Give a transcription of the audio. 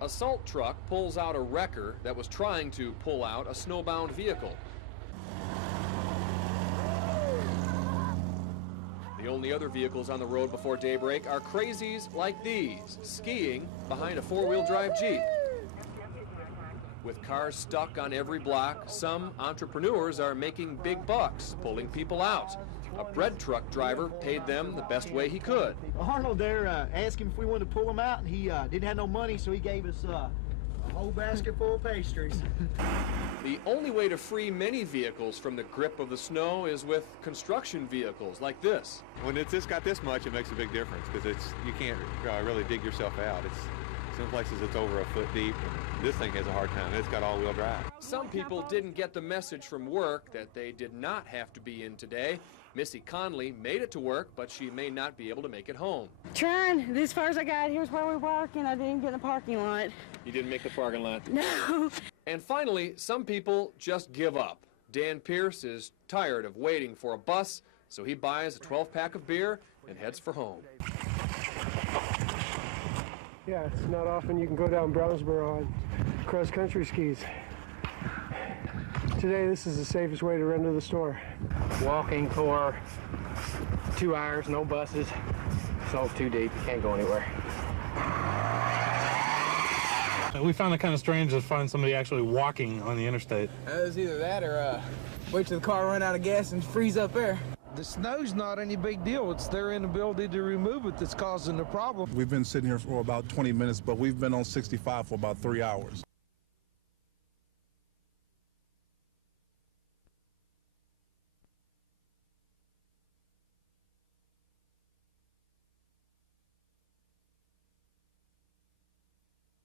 A salt truck pulls out a wrecker that was trying to pull out a snowbound vehicle. The only other vehicles on the road before daybreak are crazies like these, skiing behind a four-wheel drive Jeep. With cars stuck on every block, some entrepreneurs are making big bucks, pulling people out. A bread truck driver paid them the best way he could. Arnold there asked him if we wanted to pull him out, and he didn't have no money, so he gave us a whole basket full of pastries. The only way to free many vehicles from the grip of the snow is with construction vehicles like this. When it's got this much, it makes a big difference because you can't really dig yourself out. Some places it's over a foot deep, and this thing has a hard time. It's got all-wheel drive. Some people didn't get the message from work that they did not have to be in today. Missy Conley made it to work, but she may not be able to make it home. Trying. As far as I got, here's where we park, and I didn't get in the parking lot. You didn't make the parking lot? No. And finally, some people just give up. Dan Pierce is tired of waiting for a bus, so he buys a 12-pack of beer and heads for home. Yeah, it's not often you can go down Brownsboro on cross-country skis. Today, this is the safest way to run to the store. Walking for 2 hours, no buses. Snow's too deep, you can't go anywhere. We found it kind of strange to find somebody actually walking on the interstate. It was either that or wait till the car run out of gas and freeze up there. The snow's not any big deal. It's their inability to remove it that's causing the problem. We've been sitting here for about 20 minutes, but we've been on 65 for about 3 hours.